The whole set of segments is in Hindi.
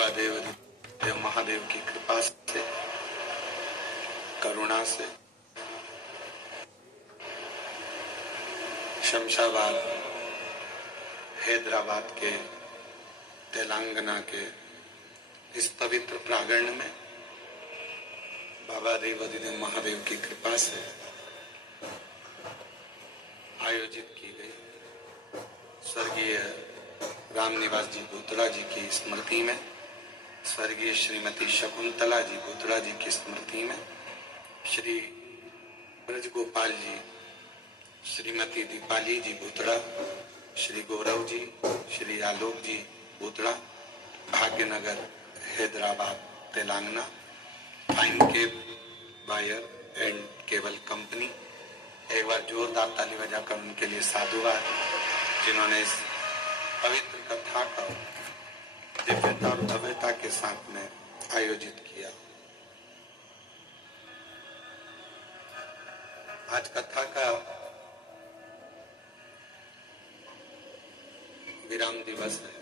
बाबा देव महादेव की कृपा से, करुणा से शमशाबाद हैदराबाद के तेलंगाना के इस पवित्र प्रांगण में बाबा देव महादेव की कृपा से आयोजित की गई स्वर्गीय रामनिवास जी भूतड़ा जी की स्मृति में, स्वर्गीय श्रीमती शकुंतला जी भूतड़ा जी की स्मृति में, Shri Brajgopal ji, Shrimati Deepali ji Bhutada, Shri Gaurav ji, Shri Alok ji Bhutada, Bhagyanagar Hyderabad Telangana, fine cab wire and cable company. एक बार जोरदार ताली बजाकर उनके लिए साधुवाद, जिन्होंने इस पवित्र कथा का दिव्यता और भव्यता के साथ में आयोजित किया। आज कथा का विराम दिवस है।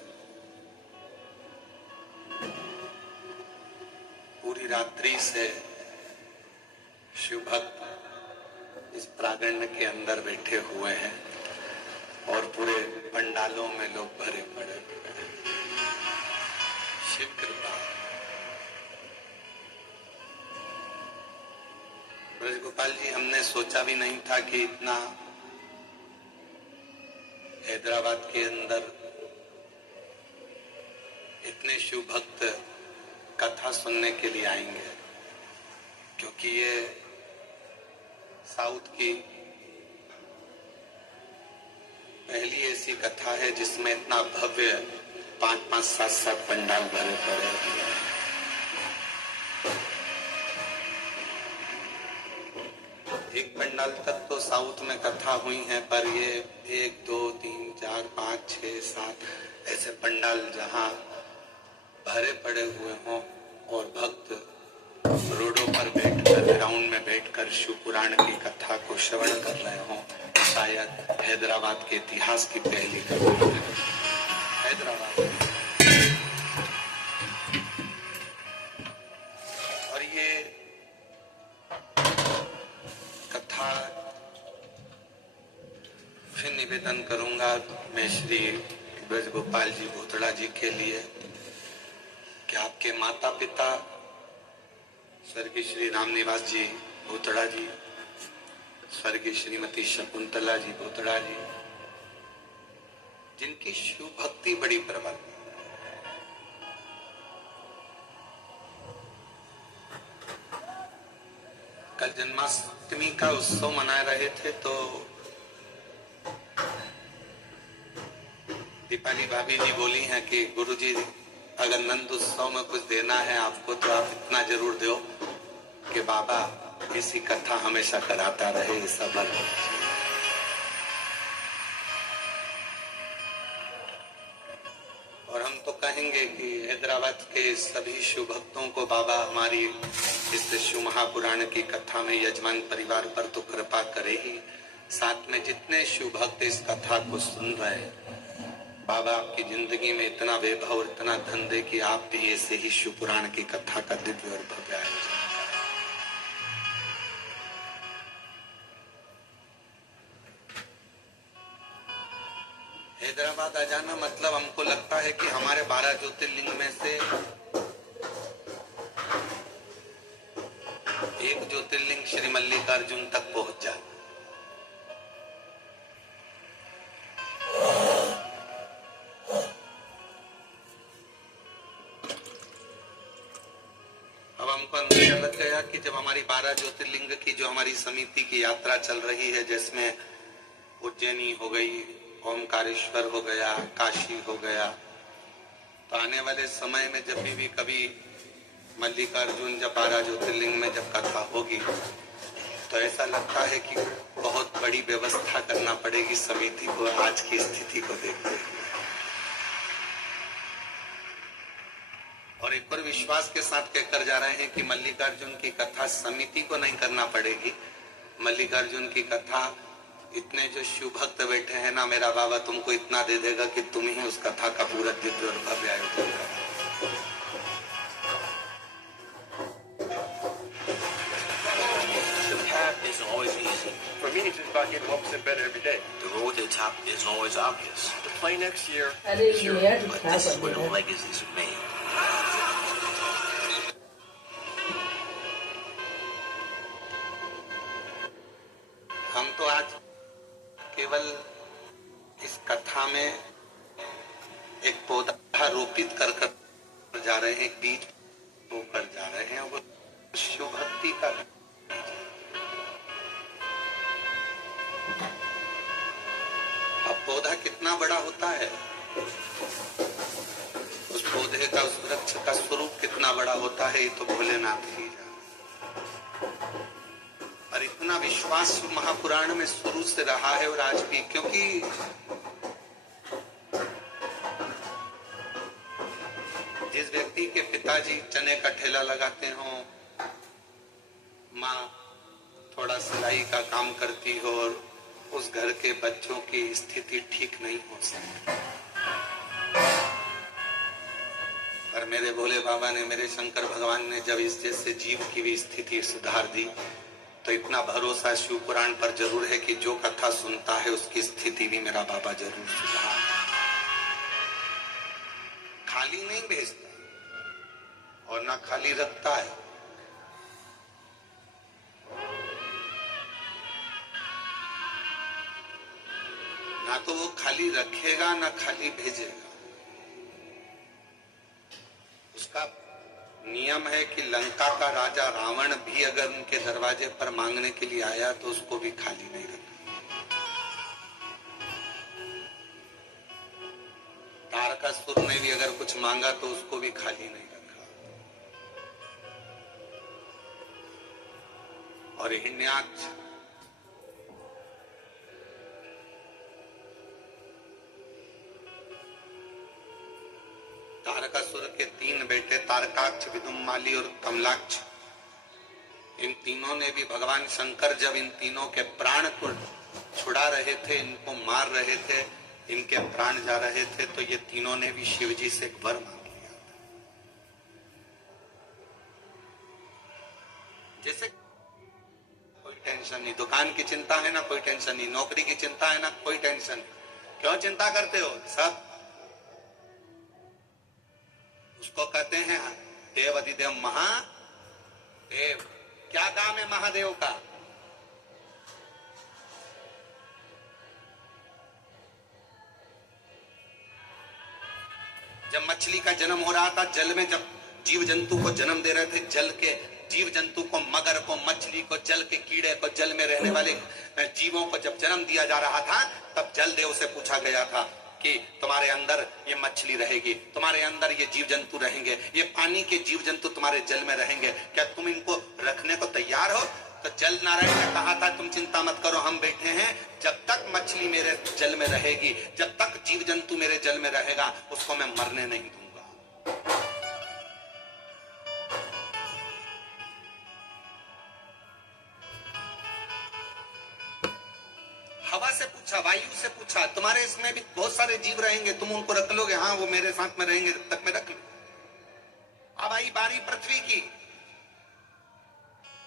पूरी रात्रि से शिव भक्त इस प्रांगण के अंदर बैठे हुए हैं और पूरे पंडालों में लोग भरे पड़े हुए हैं। शिव कृपा। ब्रजगोपाल जी, हमने सोचा भी नहीं था कि इतना हैदराबाद के अंदर इतने शिव भक्त कथा सुनने के लिए आएंगे, क्योंकि ये साउथ की पहली ऐसी कथा है जिसमें इतना भव्य 5-5, 7-7 पंडाल भरे पड़े हैं। एक पंडाल तक तो साउथ में कथा हुई है, पर ये 1, 2, 3, 4, 5, 6, 7 ऐसे पंडाल जहाँ भरे पड़े हुए हों और भक्त रोडों पर बैठकर, ग्राउंड में बैठकर शिव पुराण की कथा को श्रवण कर रहे हों, शायद हैदराबाद के इतिहास की पहली कथा है। हैदराबाद और ये कथा फिर निवेदन करूंगा मैं श्री ब्रजगोपाल जी भूतड़ा जी के लिए कि आपके माता पिता स्वर्गीय श्री रामनिवास जी भूतड़ा जी, स्वर्गीय श्रीमती शकुंतला जी भूतड़ा जी, जिनकी शिव भक्ति बड़ी प्रबल, कल जन्माष्टमी का उत्सव मना रहे थे तो दीपाली भाभी जी बोली हैं कि गुरुजी अगर नंद उत्सव में कुछ देना है आपको तो आप इतना जरूर दो कि बाबा इसी कथा हमेशा कराता रहे सबर। और हम तो कहेंगे कि हैदराबाद के सभी शिव भक्तों को बाबा हमारी इस शिव महापुराण की कथा में यजमान परिवार पर तो कृपा करे ही, साथ में जितने शिव भक्त इस कथा को सुन रहे हैं, बाबा आपकी जिंदगी में इतना वैभव और इतना धन दे कि आप भी ऐसे ही शिव पुराण की कथा का दिव्य और भव्य आयोजन। हैदराबाद आ जाना मतलब हमको लगता है कि हमारे 12 ज्योतिर्लिंग में से एक ज्योतिर्लिंग श्री मल्लिकार्जुन तक पहुंच जाए। अब हमको अंदाजा लग गया कि जब हमारी 12 ज्योतिर्लिंग की जो हमारी समिति की यात्रा चल रही है, जिसमें उज्जैनी हो गई, ओमकारेश्वर हो गया, काशी हो गया, तो आने वाले समय में जब भी कभी मल्लिकार्जुन जब 12 ज्योतिर्लिंग में जब कथा होगी तो ऐसा लगता है कि बहुत बड़ी व्यवस्था करना पड़ेगी समिति को, आज की स्थिति को देखते हुए। और एक और विश्वास के साथ कहकर जा रहे हैं कि मल्लिकार्जुन की कथा समिति को नहीं करना पड़ेगी। मल्लिकार्जुन की कथा इतने जो शिव भक्त बैठे हैं ना, मेरा बाबा तुमको इतना दे देगा कि तुम ही उस कथा का पूरा दिव्य और भव्य आयोजन करो। meetings is about getting 1% better every day. The road to the top isn't always obvious. To play next year, Sure, but this is where the legacies are made. हम तो आज केवल इस कथा में एक पौधा रोपित कर जा रहे हैं, एक बीज बोकर जा रहे हैं, वो शिव भक्ति का। अब पौधा कितना बड़ा होता है, उस पौधे का, उस वृक्ष का स्वरूप कितना बड़ा होता है, ये तो भोलेनाथ ही जाने। और इतना विश्वास महापुराण में शुरू से रहा है और आज भी, क्योंकि जिस व्यक्ति के पिताजी चने का ठेला लगाते हो, माँ थोड़ा सिलाई का काम करती हो और उस घर के बच्चों की स्थिति ठीक नहीं हो सकती, पर मेरे भोले बाबा ने, मेरे शंकर भगवान ने जब इस जैसे जीव की भी स्थिति सुधार दी, तो इतना भरोसा शिव पुराण पर जरूर है कि जो कथा सुनता है उसकी स्थिति भी मेरा बाबा जरूर सुधार। खाली नहीं भेजता और ना खाली रखता है। ना तो वो खाली रखेगा ना खाली भेजेगा। उसका नियम है कि लंका का राजा रावण भी अगर उनके दरवाजे पर मांगने के लिए आया तो उसको भी खाली नहीं रखा। तारकासुर ने भी अगर कुछ मांगा तो उसको भी खाली नहीं रखा। और हिरण्याक्ष तारकासुर के 3 बेटे तारकाक्ष, विदुम्माली और कमलाक्ष, इन तीनों ने भी भगवान शंकर जब इन तीनों के प्राण को छुड़ा रहे थे, इनको मार रहे थे, इनके प्राण जा रहे थे, तो ये तीनों ने भी शिव जी से एक वर मांग लिया। जैसे कोई टेंशन नहीं, दुकान की चिंता है ना कोई टेंशन नहीं, नौकरी की चिंता है ना कोई टेंशन। क्यों चिंता करते हो? सब उसको कहते हैं देव अधिदेव महादेव। क्या काम है महादेव का? जब मछली का जन्म हो रहा था, जल में जब जीव जंतु को जन्म दे रहे थे, जल के जीव जंतु को, मगर को, मछली को, जल के कीड़े को, जल में रहने वाले जीवों को जब जन्म दिया जा रहा था, तब जल देव से पूछा गया था कि तुम्हारे अंदर ये मछली रहेगी, तुम्हारे अंदर ये जीव जंतु रहेंगे, ये पानी के जीव जंतु तुम्हारे जल में रहेंगे, क्या तुम इनको रखने को तैयार हो? तो जल नारायण ने कहा था तुम चिंता मत करो, हम बैठे हैं, जब तक मछली मेरे जल में रहेगी, जब तक जीव जंतु मेरे जल में रहेगा, उसको मैं मरने नहीं दूंगा। हवा से पूछा, वायु से पूछा, तुम्हारे इसमें भी बहुत सारे जीव रहेंगे, तुम उनको रख लोगे? हाँ, वो मेरे साथ में रहेंगे, जब तक मैं रख लूं। अब आई बारी पृथ्वी की।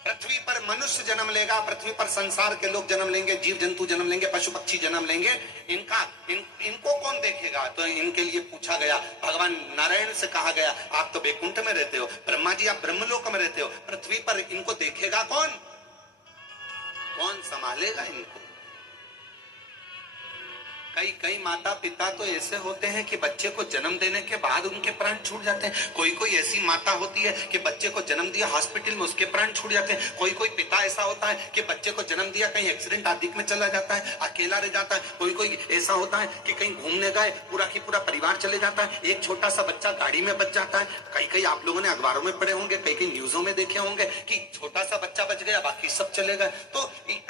पृथ्वी पर मनुष्य जन्म लेगा, पृथ्वी पर संसार के लोग जन्म लेंगे, जीव जंतु जन्म लेंगे, पशु पक्षी जन्म लेंगे। इनको कौन देखेगा? तो इनके लिए पूछा गया, भगवान नारायण से कहा गया, आप तो बैकुंठ में रहते हो, ब्रह्मा जी आप ब्रह्मलोक में रहते हो, पृथ्वी पर इनको देखेगा कौन? कौन संभालेगा इनको? कई माता पिता तो ऐसे होते हैं कि बच्चे को जन्म देने के बाद उनके प्राण छूट जाते हैं। कोई ऐसी माता होती है कि बच्चे को जन्म दिया हॉस्पिटल में, उसके प्राण छूट जाते हैं। कोई पिता ऐसा होता है कि बच्चे को जन्म दिया, कहीं एक्सीडेंट आदि में चला जाता है, अकेला रह जाता है। कोई ऐसा होता है कि कहीं घूमने गए, पूरा की पूरा परिवार चले जाता है, एक छोटा सा बच्चा गाड़ी में बच जाता है। कई आप लोगों ने अखबारों में पढ़े होंगे, कई न्यूजों में देखे होंगे कि छोटा सा बच्चा बच गया, बाकी सब चले गए। तो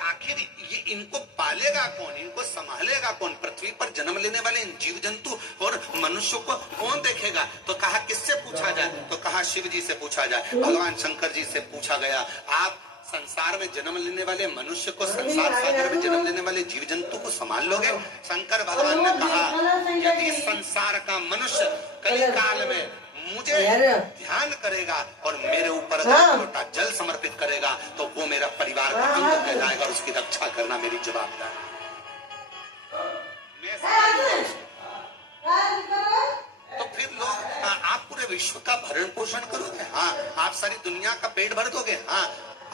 आखिर ये इनको पालेगा कौन, इनको संभालेगा कौन? पृथ्वी पर जन्म लेने वाले जीव जंतु और मनुष्यों को कौन देखेगा? तो कहा किससे पूछा जाए? तो कहा शिव जी से पूछा जाए। भगवान शंकर जी से पूछा गया, आप संसार में जन्म लेने वाले मनुष्य को, संसार सागर में जन्म लेने वाले जीव जंतु को संभाल लोगे? शंकर भगवान ने कहा, यदि संसार का मनुष्य कली काल में मुझे यार। ध्यान करेगा और मेरे ऊपर अगर हाँ। लोटा जल समर्पित करेगा तो वो मेरा परिवार का अंग कहलाएगा और उसकी रक्षा करना मेरी जवाबदारी। मैं तो फिर लोग आप पूरे विश्व का भरण पोषण करोगे? हाँ। आप सारी दुनिया का पेट भर दोगे? हाँ।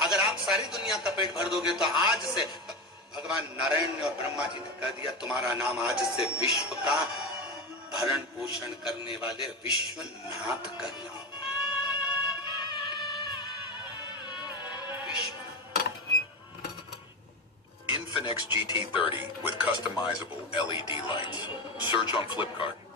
अगर आप सारी दुनिया का पेट भर दोगे तो आज से भगवान नारायण ने और ब्रह्मा जी ने कह दिया तुम्हारा नाम आज से विश्व का भरण पोषण करने वाले विश्वनाथ कर लो। Infinix GT30 with customizable LED lights. Search on Flipkart.